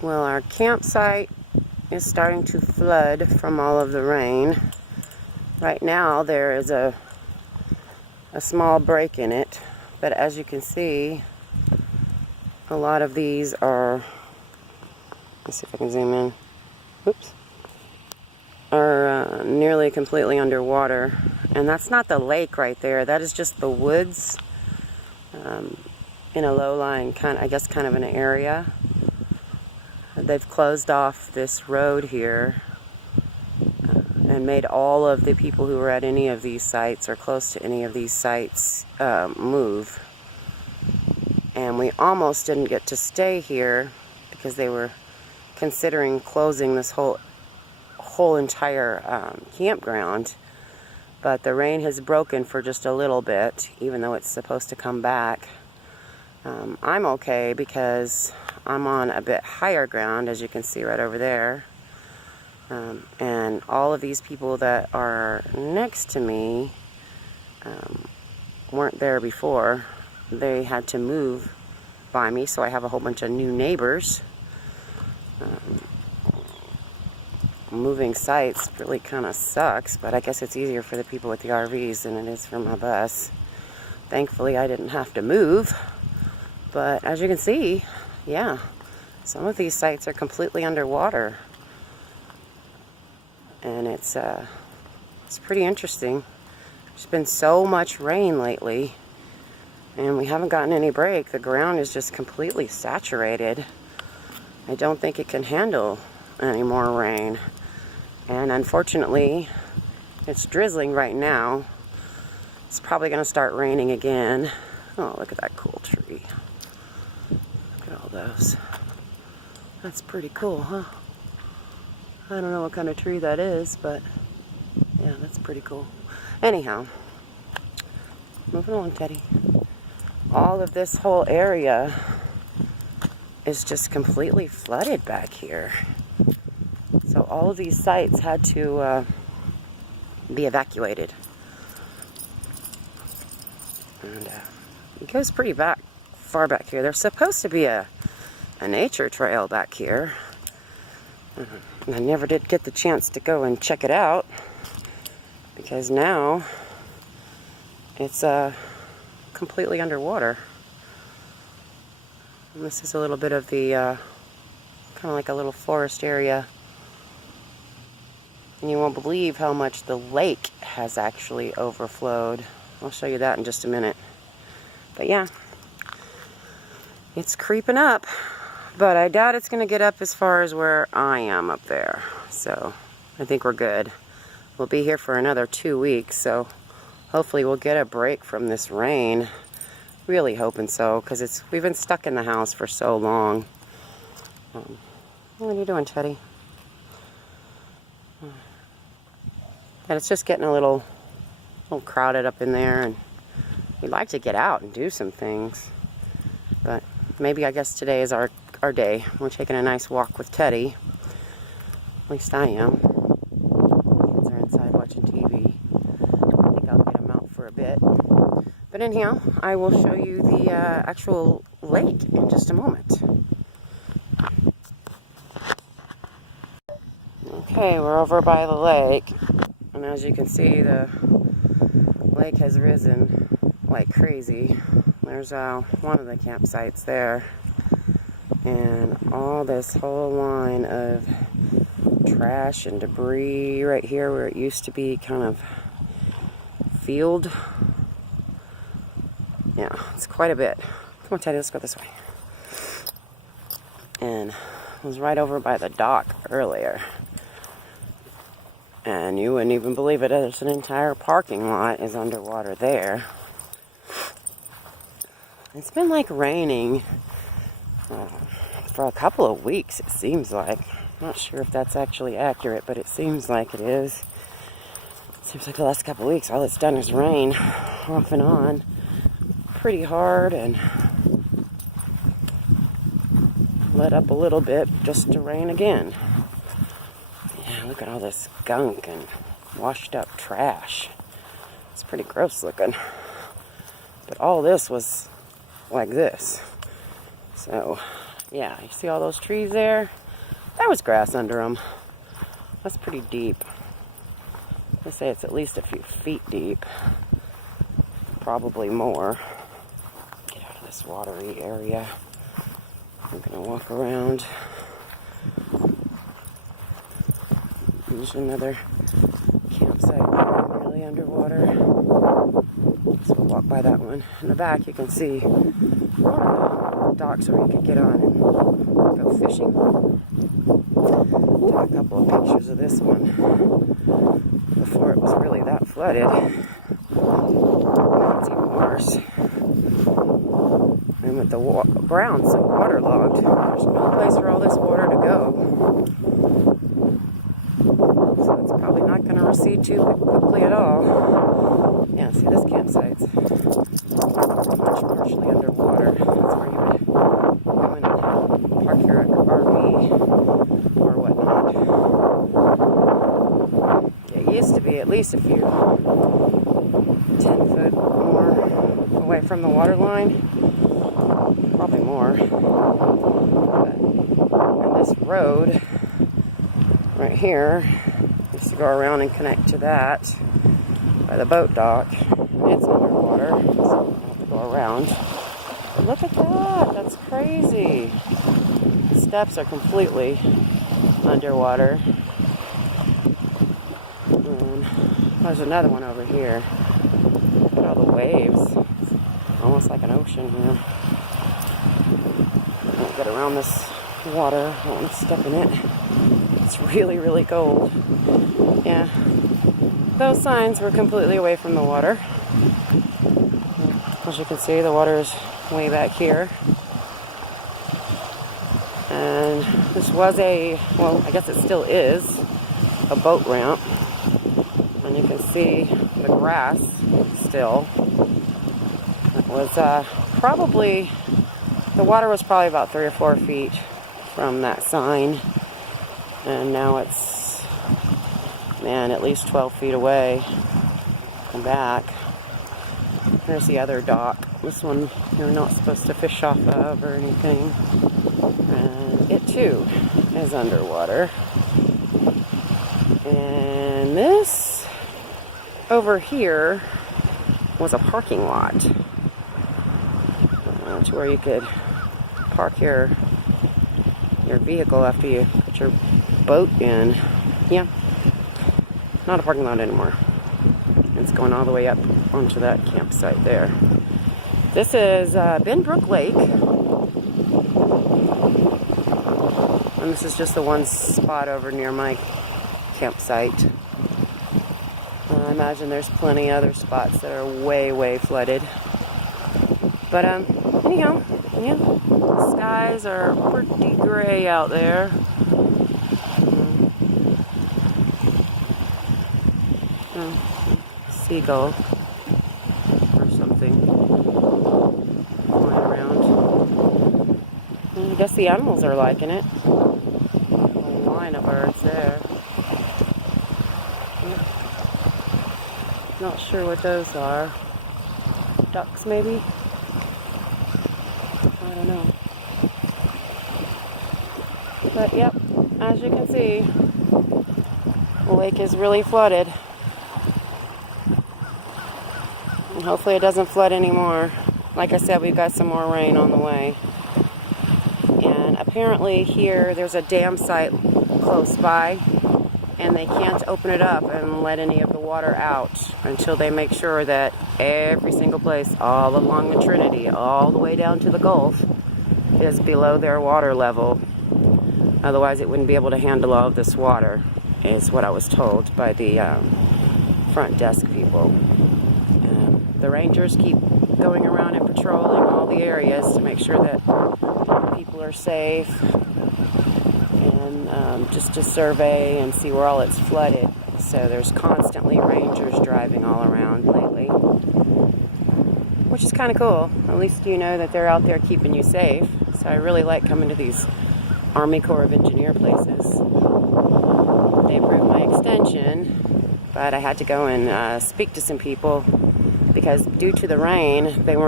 Well, our campsite is starting to flood from all of the rain. Right now there is a small break in it, but as you can see, a lot of these are, let's see if I can zoom in, oops, are nearly completely underwater. And that's not the lake right there, that is just the woods in a low-lying kind of an area. They've closed off this road here and made all of the people who were at any of these sites or close to any of these sites move. And we almost didn't get to stay here because they were considering closing this whole entire campground. But the rain has broken for just a little bit, even though it's supposed to come back. I'm okay because I'm on a bit higher ground, as you can see right over there. And all of these people that are next to me weren't there before. They had to move by me, so I have a whole bunch of new neighbors. Moving sites really kind of sucks, but I guess it's easier for the people with the RVs than it is for my bus. Thankfully, I didn't have to move. But as you can see, yeah, some of these sites are completely underwater. And it's pretty interesting. There's been so much rain lately, and we haven't gotten any break. The ground is just completely saturated. I don't think it can handle any more rain. And unfortunately, it's drizzling right now. It's probably going to start raining again. Oh, look at that cool tree. Look at all those. That's pretty cool, huh? I don't know what kind of tree that is, but yeah, that's pretty cool. Anyhow, moving on, Teddy. All of this whole area is just completely flooded back here. So all of these sites had to be evacuated. And it goes pretty far back here. There's supposed to be a nature trail back here. And I never did get the chance to go and check it out because now it's completely underwater. And this is a little bit of the kind of like a little forest area. And you won't believe how much the lake has actually overflowed. I'll show you that in just a minute. But yeah, it's creeping up. But I doubt it's going to get up as far as where I am up there. So I think we're good. We'll be here for another 2 weeks. So hopefully we'll get a break from this rain. Really hoping so, because we've been stuck in the house for so long. What are you doing, Teddy? And it's just getting a little crowded up in there. And we'd like to get out and do some things. But maybe I guess today is our day. We're taking a nice walk with Teddy. At least I am. The kids are inside watching TV. I think I'll get them out for a bit. But anyhow, I will show you the actual lake in just a moment. Okay, we're over by the lake. And as you can see, the lake has risen like crazy. There's one of the campsites there. And all this whole line of trash and debris right here where it used to be kind of field. Yeah, it's quite a bit. Come on, Teddy, let's go this way. And I was right over by the dock earlier. And you wouldn't even believe it, there's an entire parking lot is underwater there. It's been like raining for a couple of weeks, it seems like. I'm not sure if that's actually accurate, but it seems like it is. It seems like the last couple of weeks, all it's done is rain off and on pretty hard and let up a little bit just to rain again. Yeah, look at all this gunk and washed up trash. It's pretty gross looking. But all this was like this. So Yeah, you see all those trees there? That was grass under them. That's pretty deep. I say it's at least a few feet deep. Probably more. Get out of this watery area. I'm gonna walk around. There's another campsite really underwater. So we'll walk by that one. In the back you can see docks where you could get on and go fishing. Took a couple of pictures of this one before it was really that flooded. It's even worse. And with the ground so waterlogged, there's no place for all this water to go. So it's probably not going to recede too quickly at all. Yeah, see this campsite's pretty much partially underwater. That's where you would go in and park your RV or whatnot. It used to be at least a few 10 foot more away from the water line. Probably more. But this road right here used to go around and connect to that by the boat dock. It's underwater, so we'll have to go around. But look at that! That's crazy. The steps are completely underwater. And there's another one over here. Look at all the waves. It's almost like an ocean here. I won't get around this water. I don't want to step in it. It's really, really cold. Yeah. Those signs were completely away from the water. As you can see, the water is way back here. And this was well, I guess it still is, a boat ramp. And you can see the grass still. It was probably, the water was probably about 3 or 4 feet from that sign. And now it's, man, at least 12 feet away and back. There's the other dock. This one you're not supposed to fish off of or anything. And it too is underwater. And this over here was a parking lot. To where you could park your vehicle after you put your boat in. Yeah, not a parking lot anymore. It's going all the way up onto that campsite there. This is Benbrook Lake, and this is just the one spot over near my campsite. I imagine there's plenty other spots that are way, way flooded. But anyhow, yeah, the skies are pretty gray out there. Seagull or something flying around. And I guess the animals are liking it. A whole line of birds there. Yeah. Not sure what those are. Ducks, maybe? I don't know. But yep, as you can see, the lake is really flooded. And hopefully it doesn't flood anymore. Like I said, we've got some more rain on the way. And apparently here there's a dam site close by, and they can't open it up and let any of the water out until they make sure that every single place all along the Trinity, all the way down to the Gulf, is below their water level. Otherwise it wouldn't be able to handle all of this water, is what I was told by the front desk people. The rangers keep going around and patrolling all the areas to make sure that people are safe, and just to survey and see where all it's flooded. So there's constantly rangers driving all around lately, which is kind of cool. At least you know that they're out there keeping you safe. So I really like coming to these Army Corps of Engineer places. They approved my extension, but I had to go and speak to some people because due to the rain, they weren't